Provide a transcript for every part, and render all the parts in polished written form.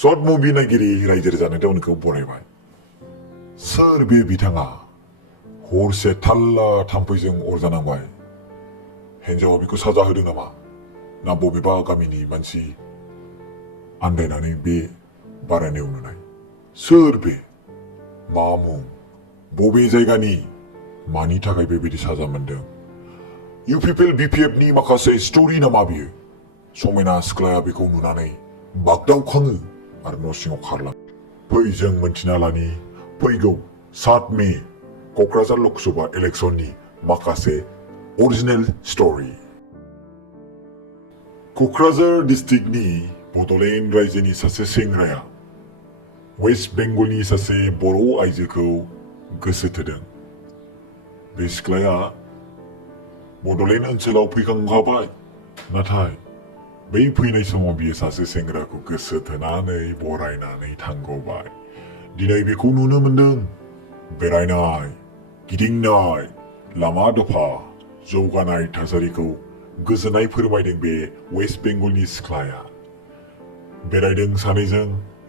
Short movie नायगिरि रायजो राजानो नोंखौ बरायबाय सोर बे बिथाङा हरसे थाल्ला थाम्फैजों अरजानांबाय हिन्जावा बेखौ साजा होदों नामा ना बबेबा गामिनि मानसि आन्दायनानै बे बारायनायाव नुनाय सोर बे मा मुं बबे जायगानि मानि थाखाय बेबायदि साजा मोनदों इउपिपिएल बिपिएफनि माखासे स्टोरी नामा बियो समायना सिख्लाया बेखौ नुनानै बागदावखाङो आरो न' सिङाव खारलाङो फै जों मोनथिना लानि फैगौ 7 मे क'क्राझार लकसभा इलेक्शननि माखासे अरिजिनेल स्टोरी क'क्राझार डिस्ट्रिक्टनि बड'लेण्ड रायजोनि सासे सेंग्राया वेस्ट बेंगलनि सासे बर' आइजोखौ गोसो थोदों बे सिख्लाया बड'लेण्ड ओनसोलाव फैखांखाबाय नाथाय बै फैनाय समाव बियो सासे सेंग्राखौ गोसो थोनानै बरायनानै थांगबाय दिनै बेखौ नुनो मोनदों बेरायनाय गिदिंनाय लामा दफा जौगानाय थासारिखौ गोजोननाय फोरमायदों बे वेस्ट बेंगलनि सिख्लाया बेरायदों सानैजों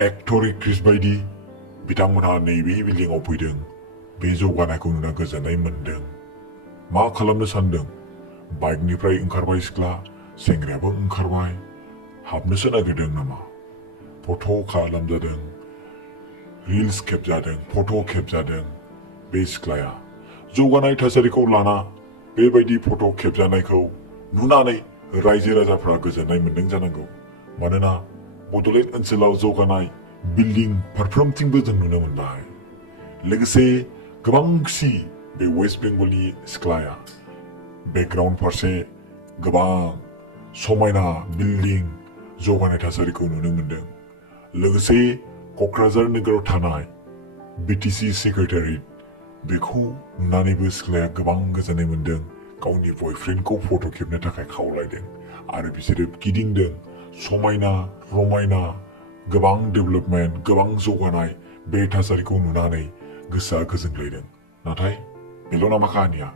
एक्टर एक्ट्रेस बायदि बिथांमोनहा नैबे बिल्डिंआव फैदों बे जौगानायखौ नुना गोजोननाय मोनदों मा खालामनो सानदों बाइकनिफ्राय ओंखारबाय सिख्ला सेंग्रायाबो ओंखारबाय हाबनोसो नागिरदों नामा फट' खालामजादों रिल्स खेबजादों फट' खेबजादों बे सिख्लाया जौगानाय थासारिखौ लाना बेबायदि फट' खेबजानायखौ नुनानै रायजो राजाफ्रा गोजोननाय मोनदों जानांगौ मानोना बड'लेण्ड ओनसोलाव जौगानाय बिल्डिं फारफ्रोमथिंबो जों नुनो मोनबाय लोगोसे गोबांसि बे वेस्ट बेंगलनि सिख्लाया बेकग्राउन्ड फारसे गोबां समायना बिल्डिं जौगानाय थासारिखौ नुनो मोनदों लोगोसे क'क्राझार नोगोराव थानाय बिटिसि सेक्रेटारियेट बेखौ नुनानैबो सिख्लाया गोबां गोजोननाय मोनदों गावनि बयफ्रेन्डखौ फट' खेबनो थाखाय खावलायदों आरो बिसोरो गिदिंदों समायना रमायना गोबां डेभेलपमेन्ट गोबां जौगानाय बे थासारिखौ नुनानै गोसोआ गोजोनग्लायदों नाथाय बेल' नामा काहानिया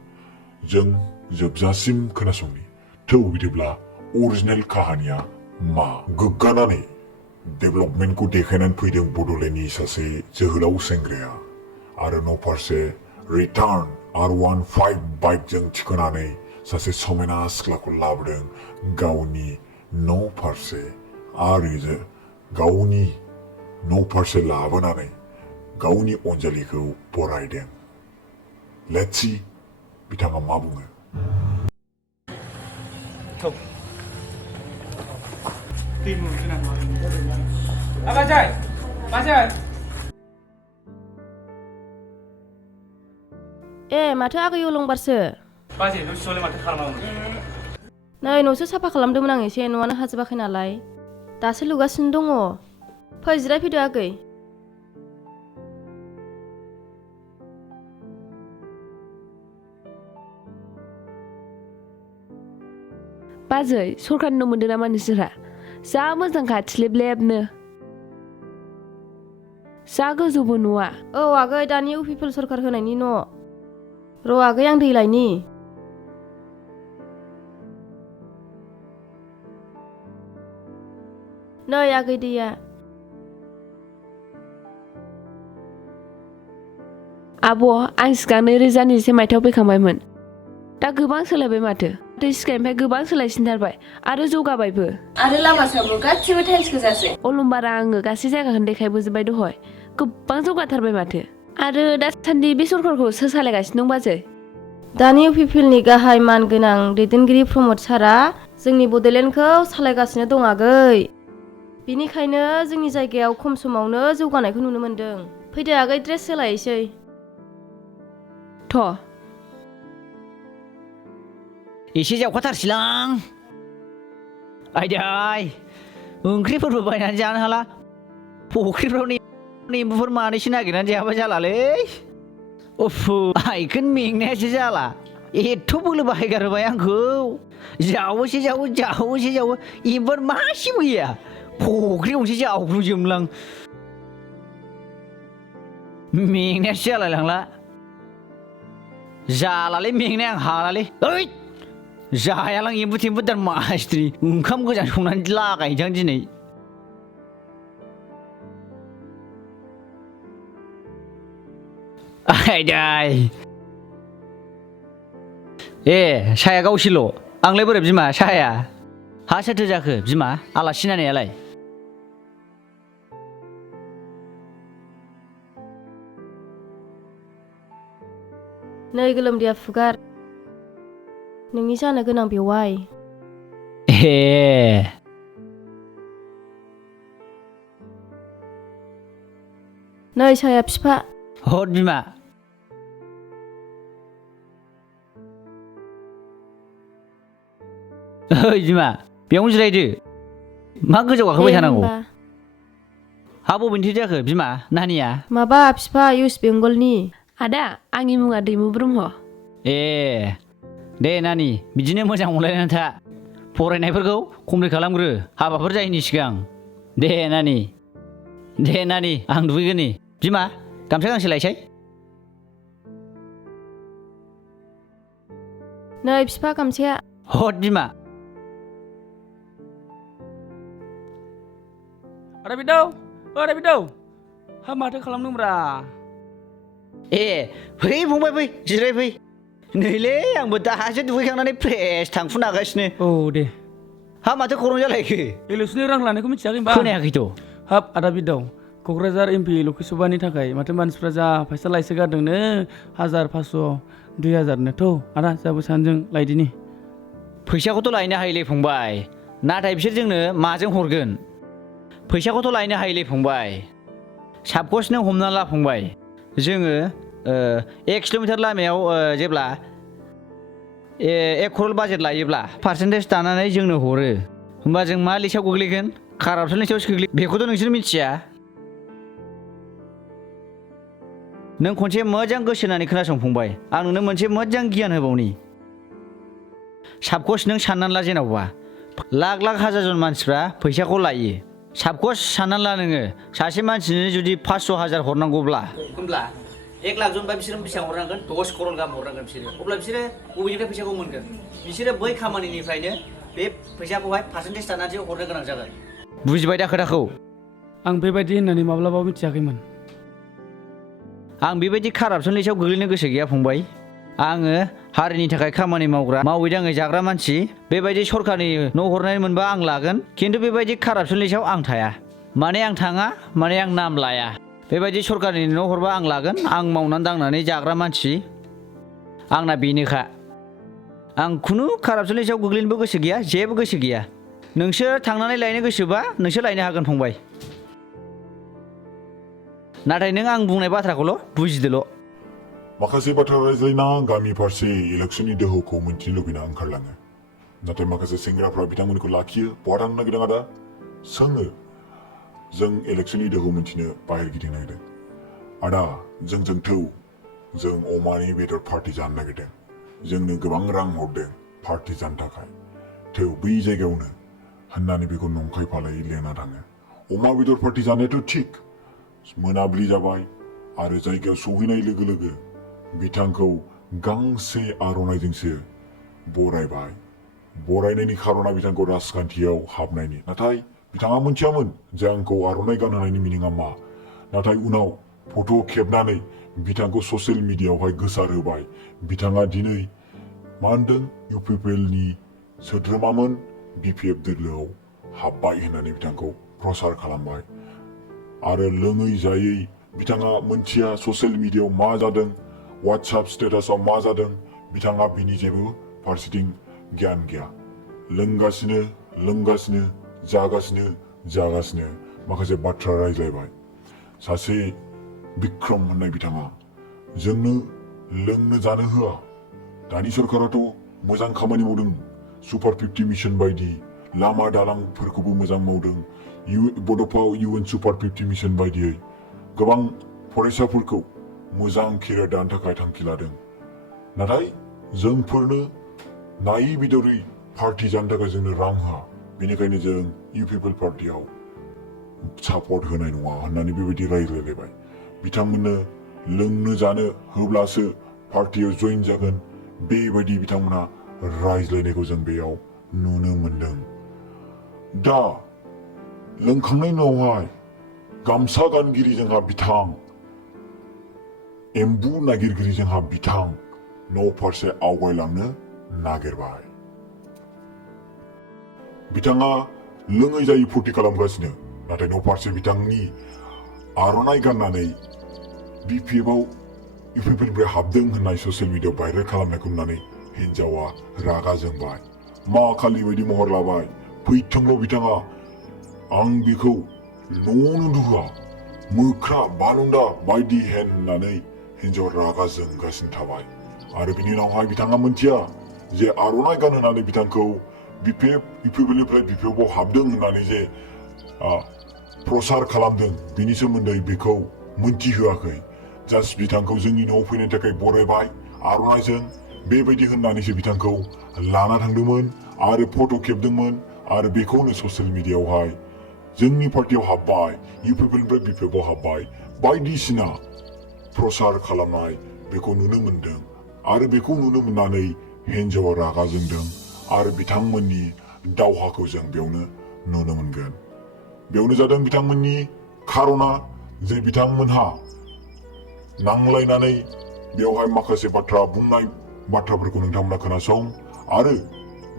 जों जोबजासिम खोनासंनि थौ बिदिब्ला अरिजिनेल काहानिया मा गोग्गानानै डेभेलपमेन्टखौ देखायनानै फैदों बड'लेण्डनि सासे जोहोलाव सेंग्राया आरो न' फारसे रिटार्न R15 बाइकजों थिखोनानै सासे समायना सिख्लाखौ लाबोदों गावनि न' फारसे आरो गावनि न' फारसे लाबोनानै गावनि अनजालिखौ बरायदों लेट्स सी बिथाङा मा बुङो माथो आगैयो लंबारसो बाजै न' सिङावलाय माथो खालामनांगौ नै न'सो साफा खालामदोंमोन आं एसे न'आनो हाजोबाखै नालाय दासो लुगासिनो दङ फै जिरायफैदो आगै बाजै सरकारनि न' मोनदों नामा नोंसोरहा जा मोजांखा थिलेबलेबनो जा गोजौबो न'आ औ आगै दानि इउपिपिएल सरकार होनायनि न' र' आगै आं दै लायनि नै आगै दैया आब' आं सिगां 2020 मायथाइयाव फैखांबायमोन दा गोबां सोलायबाय माथो सिगांनिफ्राय गोबां सोलायसिनथारबाय आरो जौगाबायबो आरो लामा सामा गासिबो टाइल्स गोजासै अलंबारा आङो गासै जायगाखौनो देखायबोजोबबाय दहय गोबां जौगाथारबाय माथो आरो दासान्दि बे सरकारखौ सोर सालायगासिनो दं बाजै दानि इउपिपिएलनि गाहाय मानगोनां दैदेनगिरि प्रमद सारा जोंनि बड'लेण्डखौ सालायगासिनो दं आगै बिनिखायनो जोंनि जायगायाव खम समावनो जौगानायखौ नुनो मोनदों फैदो आगै ड्रेस सोलायसै थ' एसे जावखाथारसैलां आयदाय ओंख्रिफोरबो बायनानै जानो हाला फुख्रिफ्राव नेम्बुफोर मानैसो नागिरनानै जायाबा जालालै उफु आइखोन मेंनायासो जाला एथ' बोलो बाहायगारबाय आंखौ जावोसो जावो एम्बुआनो मासेबो गैया फुख्रि गंसे जावग्रुजोबलां मेंनायासो जालायलांला जालालै मेंनाय आं हालालै ओइ जायालां एम्बु थेम्बु दार मासथ्रि ओंखाम गोजां संनानै लागायनोसै आं दिनै आयदाय ए साया गावसिल' आंलाय बोरै बिमा साया हा सोरथो जाखो बिमा आलासि नायनायालाय नै गोलोमदैया फुगार नोंनि जानो गोनां बेवाइ ए नै साया फिफा हद बिमा ओइ बिमा बेयावनो जिरायदो मा गोजौ गाखोबाय दे थानांगौ होनबा। हा बबेनिथो जाखो बिमा नानिया माबा फिफा इउएस बेंगलनि आदा आंनि मुङा दैमु ब्रह्म ए दे नानि बिदिनो मोजां मोनलायनानै था फरायनायफोरखौ कमप्लिट खालामग्रो हाबाफोर जायैनि सिगां दे नानि आं दुगैगोन नि बिमा गामसा गांसे लायसै नै फिफा गामसाया हद बिमा आदा बिदौ आदा बिदौ हा माथो खालामदोंब्रा ए फै फंबाय फै जिराय फै नैलै आंबो दासो दुगैखांनानै फ्रेस थांफु नागासिनो औ दे हा माथो खौरां जालायखो इलेक्सननि रां लानायखौ मिथियाखै होनबा खोनायाखैथ' हाब आदा बिदौ क'क्राझार एमपि लक सभानि थाखाय माथो मानसिफ्रा जा फैसा लायसोगारदोंनो 1000 500 2000नोथ' आदा जाबो सानैजों लायदिनि फैसाखौथ' लायनो हायोलै फंबाय नाथाय बिसोर जोंनो माजों हरगोन फैसाखौथ' लायनो हायोलै फंबाय सापकस नों हमना ला फंबाय जोङो 1 किल'मिटार लामायाव जेब्ला 1 क'रल बाजेट लायोब्ला पार्सेन्टेज दानानै जोंनो हरो होमबा जों मा लिस्टआव गोग्लैगोन कारापसन लिस्टआवसो गोग्लैगोन बेखौथ' नोंसोर मिथिया नों खनसे मोजां गोसो होनानै खोनासं फंबाय आं नोंनो मोनसे मोजां गियान होबावनि सापकस नों साननानै ला जेनेबा लाख हाजार जन मानसिफ्रा फैसाखौ लायो सापकस साननानै ला नोङो सासे मानसिनो जुदि 500,000 हरनांगौब्ला होमब्ला 1 लाख जनबा बिसोर बेसेबां हरनांगोन 10 क'रल गाहाम हरनांगोन बिसोरो अब्ला बिसोरो बबेनिफ्राय फैसाखौ मोनगोन बिसोरो बै खामानिनिफ्रायनो बे फैसाखौहाय पार्सेन्टेज दानानैसो हरनो गोनां जागोन बुजिबाय दा खोथाखौ आं बेबायदि होननानै माब्लाबाबो मिथियाखैमोन आं बेबायदि कारापसन लिस्टआव गोग्लैनो गोसो गैया फंबाय आङो हारिनि थाखाय खामानि मावग्रा मावै दाङै जाग्रा मानसि बेबायदि सरकारनि न' हरनाय मोनबा आं लागोन खिन्थु बेबायदि कारापसन लिस्टआव आं थाया माने आं थाङा माने आं नाम लाया बेबायदि सरकारनि न' हरबा आं लागोन आं मावनानै दांनानै जाग्रा मानसि आंना बेनोखा आं खुनु कारापसन लिस्टआव गोग्लैनोबो गोसो गैया जेबो गोसो गैया नोंसोर थांनानै लायनो गोसोबा नोंसोर लायनो हागोन फंबाय नाथाय नों आं बुंनाय बाथ्राखौल' बुजिदोल' माखासे बाथ्रा रायज्लायना गामि फारसे इलेक्सननि दोहौखौ मिन्थिनो लुबैना ओंखारलाङो नाथाय माखासे सेंग्राफ्रा बिथांमोनखौ लाखियो बहा थांनो नागिरदों आदा सोङो जों इलेक्सननि दोहौ मिन्थिनो बाहेर गिदिंनो नागिरदों आदा जोंजों थौ जों अमानि बेदर पार्टि जानो नागिरदों जोंनो गोबां रां हरदों पार्टि जानो थाखाय थौ बै जायगायावनो होननानै बेखौ नंखाय फालायै लेना थाङो अमा बेदर पार्टि जानायाथ' थिग मोनाबिलि जाबाय आरो जायगायाव सहैनाय लोगो लोगो बिथांखौ गांसे आर'नाइजोंसो बरायबाय बरायनायनि खार'ना बिथांखौ राजखान्थियाव हाबनायनि नाथाय बिथाङा मोनथियामोन जे आंखौ आर'नाइ गानहोनायनि मिनिङा मा नाथाय उनाव फट' खेबनानै बिथांखौ ससियेल मिडियायावहाय गोसारहोबाय बिथाङा दिनै मा होनदों इउपिपिएलनि सोद्रोमामोन बिपिएफ दोलोआव हाबबाय होननानै बिथांखौ प्रसार खालामबाय आरो लोङै जायै बिथाङा मोनथिया ससियेल मिडियायाव मा जादों वाट्सएप स्टेटासाव मा जादों बिथाङा बिनि जेबो फारसेथिं गियान गैया लोंगासिनो जागासिनो माखासे बाथ्रा रायज्लायबाय सासे बिक्रम होननाय बिथाङा जोंनो लोंनो जानो होआ दानि सरकाराथ' मोजां खामानि मावदों सुपार 50 मिशन बायदि लामा दालांफोरखौबो मोजां मावदों बड'फायाव UN सुपार 50 मिशन बायदियै गोबां फरायसाफोरखौ मोजां केरियार दानो थाखाय थांखि लादों नाथाय जोंफोरनो नायै बेदरै पार्टि जानो थाखाय जोंनो रां होआ बेनिखायनो जों इउपिपिएल पार्टियाव सापर्ट होनाय नङा होननानै बेबायदि रायज्लायलायबाय बिथांमोननो लोंनो जानो होब्लासो पार्टियाव जइन जागोन बेबायदि बिथांमोना रायज्लायनायखौ जों बेयाव नुनो मोनदों दा लोंखांनायनि उनावहाय गामसा गानगिरि जोंहा बिथां एम्बु नागिरगिरि जोंहा बिथां न' फारसे आवगायलांनो नागिरबाय। बिथाङा लोङै जायै फुरथि खालामगासिनो, नाथाय न' फारसे बिथांनि आर'नाइ गाननानै BPFआव इउपिपिएलनिफ्राय हाबदों होननाय ससियेल मिडियायाव भाइरेल खालामनायखौ नुनानै हिन्जावा रागा जोंबाय। मा खालि बायदि महर लाबाय, फैथोंल' बिथाङा, आं बेखौ न'आवनो उन्दुहोआ, मोख्रा बालुन्दा बायदि होननानै हिन्जावा रागा जोंगासिनो थाबाय। आरो बिनि उनावहाय बिथाङा मोनथिया जे आर'नाइ गानहोनानै बिथांखौ इउपिपिएलनिफ्राय BPFआव हाबदों होननानै जे प्रसार खालामदों, बिनि सोमोन्दै बेखौ मोनथिहोआखै। जास्ट बिथांखौ जोंनि न'आव फैनो थाखाय बरायबाय आर'नाइजों, बेबायदि होननानैसो बिथांखौ लाना थांदोंमोन आरो फट' खेबदोंमोन आरो बेखौनो ससियेल मिडियायावहाय जोंनि पार्टियाव हाबबाय, इउपिपिएलनिफ्राय BPFआव हाबबाय बायदिसिना प्रसार खालामनाय बेखौ नुनो मोनदों। आरो बेखौ नुनो मोननानै हिन्जावा रागा जोंदों आरो बिथांमोननि दावहाखौ जों बेयावनो नुनो मोनगोन। बेयावनो जादों बिथांमोननि खार'ना जे बिथांमोनहा नांलायनानै बेवहाय माखासे बाथ्रा बुंनाय बाथ्राफोरखौ नोंथांमोना खोनासं, आरो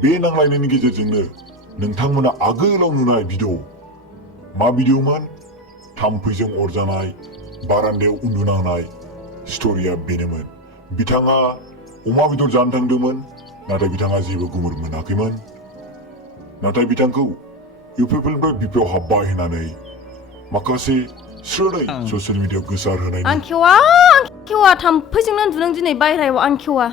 बे नांलायनायनि गेजेरजोंनो नोंथांमोना आगोलाव नुनाय भिडिअ, मा भिडिअमोन? थाम्फैजों अरजानाय, बारान्दायाव उन्दुनांनाय स्ट'रिया बेनोमोन। बिथाङा अमा बेदर जानो थांदोंमोन, नाथाय बिथाङा जेबो गुमुर मोनाखैमोन। नाथाय बिथांखौ इउपिपिएलनिफ्राय BPFआव हाबबाय होननानै माखासे सोरै ससियेल मिडियायाव गोसार होनायनि आं खेवा थाम्फैजोंनो उन्दुदों दिनै बायह्रायाव, आं खेवा।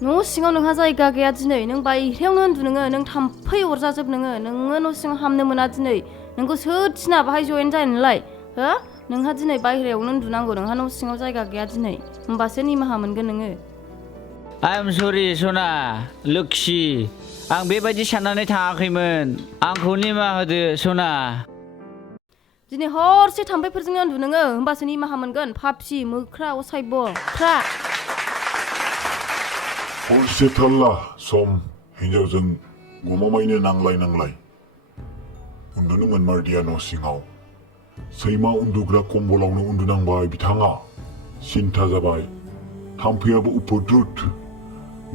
न' सिङाव नोंहा जायगा गैया दिनै, नों बायह्रायावनो उन्दु नोङो, नों थाम्फै अरजाजोब नोङो न' सिङाव हाबनो मोना दिनै, नोंखौ सोर थिना बाहाय जयेन जानायलाय हो? नोंहा दिनै बायह्रायावनो उन्दुनांगौ, नोंहा न' सिङाव जायगा गैया दिनै, होमबासो निमाहा मोनगोन नोङो। आइ एम सरि सना लोक्षि, आं बेबायदि साननानै थाङाखैमोन, आंखौ निमाहा होदो सना। दिनै हरसे थाम्फैफोरजोंनो उन्दु नोङो, होमबासो निमाहा मोनगोन, पापि मोख्रा असायब ख्रा। हरसे थाल्ला सम हिन्जावजों गमामायैनो नांलाय उन्दुनो मोनमारदिया न' सिङाव। सैमा उन्दुग्रा कम्बलावनो उन्दुनांबाय बिथाङा। सिन्था जाबाय, थाम्फैयाबो उपद्रुत,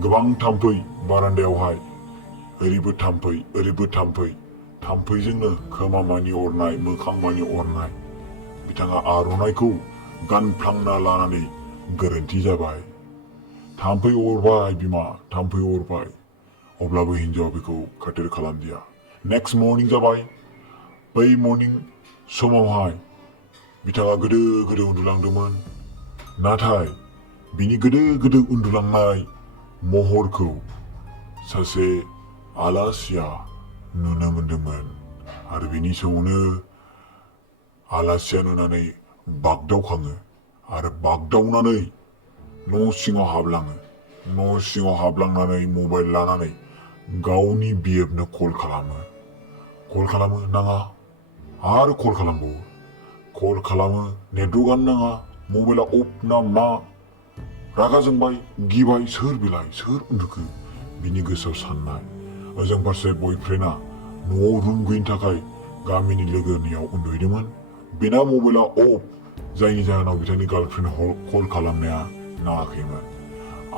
गोबां थाम्फै बारान्दायावहाय, ओरैबो थाम्फै ओरैबो थाम्फै, थाम्फैजोंनो खोमा मानि अरनाय, मोखां मानि अरनाय। बिथाङा आर'नाइखौ गानफ्लांना लानानै गोरोन्थि जाबाय। थाम्फै अरबाय बिमा, थाम्फै अरबाय, अब्लाबो हिन्जावा बेखौ खाथिर खालामदिया। नेक्स्ट मर्निं जाबाय, बै मर्निं समावहाय बिथाङा गोदो उन्दुलांदोंमोन, नाथाय बिनि गोदो उन्दुलांनाय महरखौ सासे आलासिया नुनो मोनदोंमोन। आरो बिनि समावनो आलासिया नुनानै बागदावखाङो आरो बागदावनानै न' सिङाव हाबलाङो। न' सिङाव हाबलांनानै मबाइल लानानै गावनि बिएफनो कल खालामो, नाङा, आरो कल खालामो, नेटवर्कआनो नाङा, मबाइला अफ ना मा, रागा जोंबाय, गिबाय, सोर बिलाय, सोर उन्दुखो, बिनि गोसोआव साननाय। ओजों फारसे बयफ्रेन्डआ न'आव रुम गैयिनि थाखाय गामिनि लोगोनियाव उन्दुहैदोंमोन। बेना मबाइला अफ, जायनि जाहोनाव बिथांनि गार्लफ्रेन्ड कल खालामनाया नाङाखैमोन।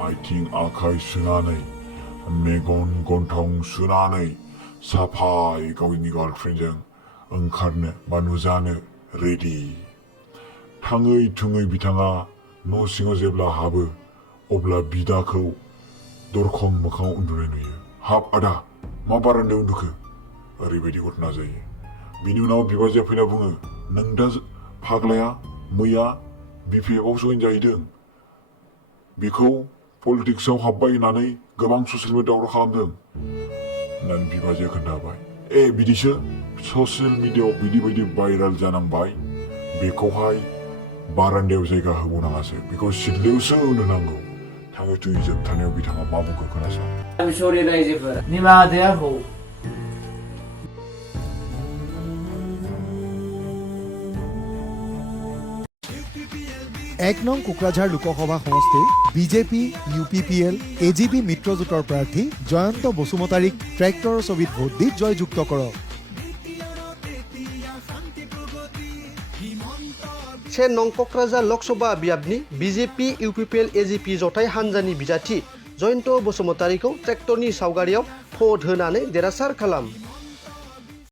आथिं आखाइ सुनानै, मेगन गन्थं सुनानै साफायै गावनि गार्लफ्रेन्डजों ओंखारनो बा नुजानो रेडि। थाङै थुङै बिथाङा न' सिङाव जेब्ला हाबो, अब्ला बिदाखौ दरखं मोखाङाव उन्दुनाय नुयो। हाब आदा, मा बारान्दायाव उन्दुखो? ओरैबायदि घटना जायो। बिनि उनाव बिबाजैया फैना बुङो, नों दा फाग्लाया मैया BPFआव जयेन जाहैदों, बेखौ पलिटिक्सआव हाबबाय होननानै गोबां ससियेल मिडियायाव दावराव खालामदों होननानै बिबाजैया खोन्थाबाय। बिदिसो ससियेल मिडियायाव बिदि भाइरेल जानांबाय, बेखौहाय बारान्दायाव जायगा होबावनाङासो, बेखौ सिथ्लायावसो उन्दुनांगौ। थाङै थुङै जोबथानायाव बिथाङा मा बुंखो खोनासं। आं सरि रायजोफोर, निमाहा होदो आंखौ। এক নং কোকৰাঝাৰ লোকসভা সমষ্টিৰ বিজেপি, UPPL, AGP মিত্ৰজোঁটৰ প্ৰাৰ্থী জয়ন্ত বসুমতাৰীক ট্ৰেক্টৰৰ ছবিত ভোট দি জয়যুক্ত কৰক। से नं क'क्राझार लक सभा बियाबनि बिजेपि इउपिपिएल एजिपि जथाय हानजानि बिजाथि जयन्त बसुमतारीखौ ट्रेक्टरनि सावगारियाव भट होनानै देरहासार खालाम।